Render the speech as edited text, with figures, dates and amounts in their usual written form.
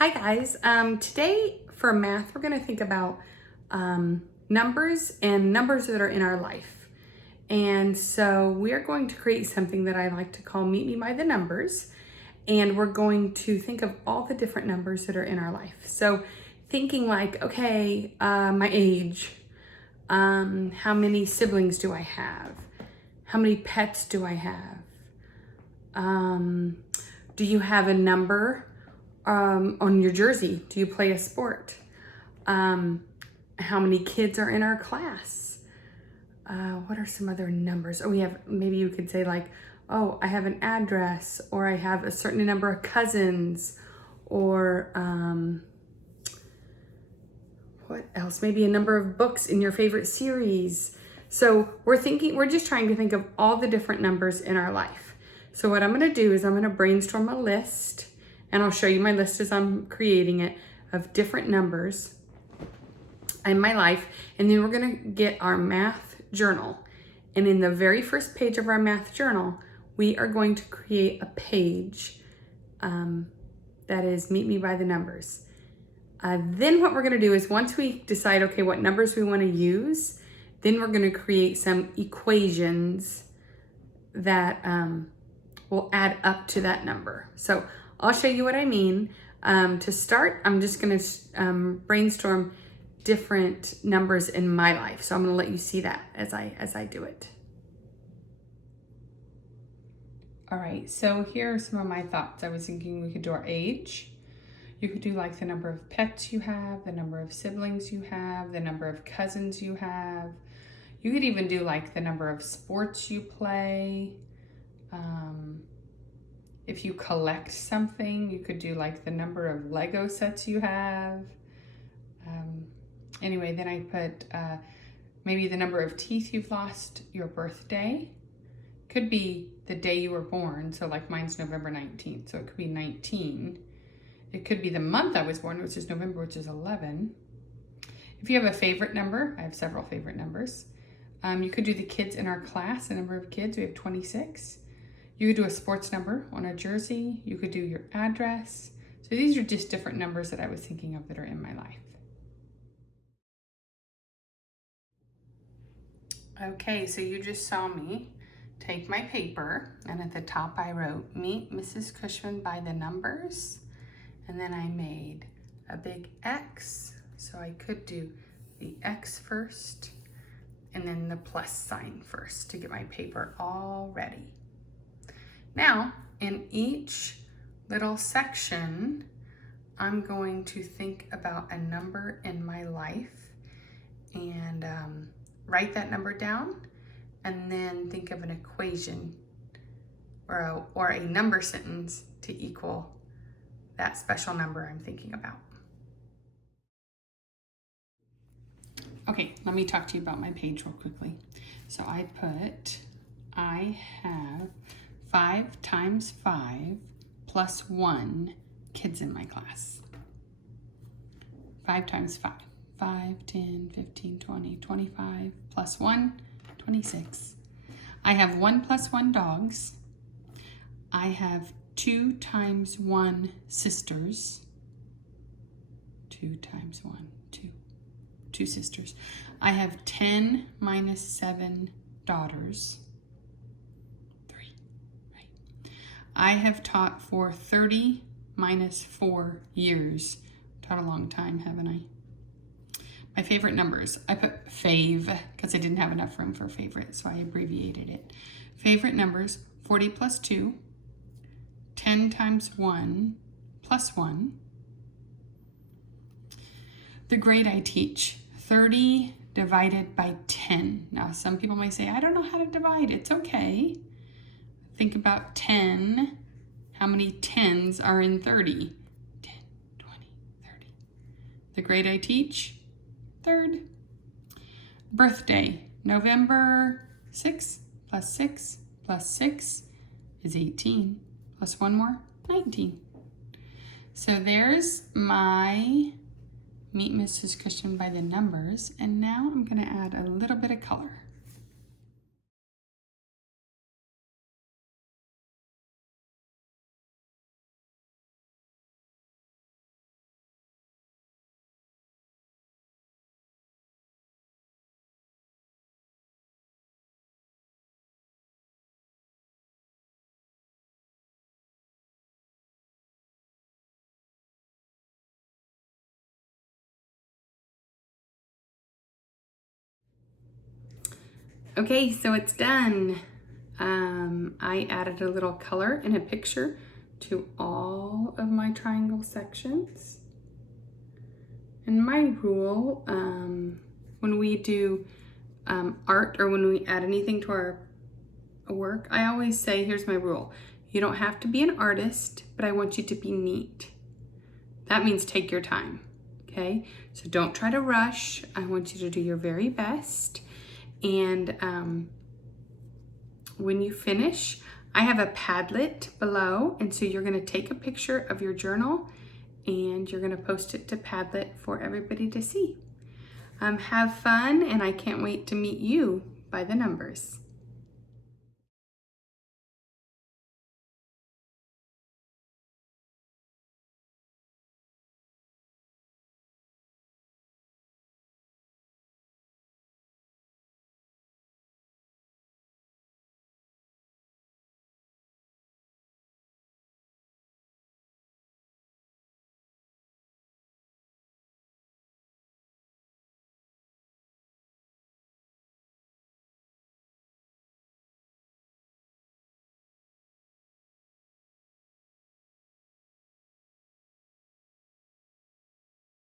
Hi guys. Today for math, we're going to think about numbers and numbers that are in our life. And so we're going to create something that I like to call Meet Me by the Numbers. And we're going to think of all the different numbers that are in our life. So thinking like, okay, my age, how many siblings do I have? How many pets do I have? Do you have a number on your jersey? Do you play a sport? How many kids are in our class? What are some other numbers? Oh, we have, maybe you could say like, oh, I have an address, or I have a certain number of cousins, or what else? Maybe a number of books in your favorite series. So we're just trying to think of all the different numbers in our life. So what I'm gonna do is I'm gonna brainstorm a list, and I'll show you my list as I'm creating it, of different numbers in my life. And then we're gonna get our math journal. And in the very first page of our math journal, we are going to create a page that is Meet Me by the Numbers. Then what we're gonna do is once we decide, okay, what numbers we wanna use, then we're gonna create some equations that will add up to that number. So I'll show you what I mean. To start, I'm just gonna brainstorm different numbers in my life. So I'm gonna let you see that as I do it. All right, so here are some of my thoughts. I was thinking we could do our age. You could do like the number of pets you have, the number of siblings you have, the number of cousins you have. You could even do like the number of sports you play. If you collect something, you could do like the number of Lego sets you have. Anyway, then I put maybe the number of teeth you've lost, your birthday. Could be the day you were born. So like mine's November 19th, so it could be 19. It could be the month I was born, which is November, which is 11. If you have a favorite number, I have several favorite numbers. You could do the kids in our class, the number of kids, we have 26. You could do a sports number on a jersey. You could do your address. So these are just different numbers that I was thinking of that are in my life. Okay, so you just saw me take my paper, and at the top I wrote, Meet Mrs. Cushman by the Numbers. And then I made a big X. So I could do the X first and then the plus sign first to get my paper all ready. Now, in each little section, I'm going to think about a number in my life and write that number down, and then think of an equation or a number sentence to equal that special number I'm thinking about. Okay, let me talk to you about my page real quickly. So I have 5 times 5 plus 1 kids in my class. 5 times 5. 5, 10, 15, 20, 25, plus 1, 26. I have 1 plus 1 dogs. I have 2 times 1 sisters. 2 times 1, 2. 2 sisters. I have 10 minus 7 daughters. 3, right? I have taught for 30 minus 4 years. Taught a long time, haven't I? My favorite numbers, I put fave because I didn't have enough room for favorite, so I abbreviated it. Favorite numbers, 40 plus 2, 10 times 1 plus 1. The grade I teach, 30 divided by 10. Now, some people may say, I don't know how to divide. It's okay. Think about 10. How many 10s are in 30? 10, 20, 30. The grade I teach, 3rd. Birthday, November 6 plus 6 plus 6 is 18. Plus 1 more, 19. So there's my Meet Mrs. Cushman by the Numbers, and now I'm going to add a little bit of color. Okay, so it's done. I added a little color and a picture to all of my triangle sections. And my rule, when we do art or when we add anything to our work, I always say, here's my rule. You don't have to be an artist, but I want you to be neat. That means take your time, okay? So don't try to rush. I want you to do your very best. And when you finish, I have a Padlet below, and so you're gonna take a picture of your journal and you're gonna post it to Padlet for everybody to see. Have fun, and I can't wait to meet you by the numbers.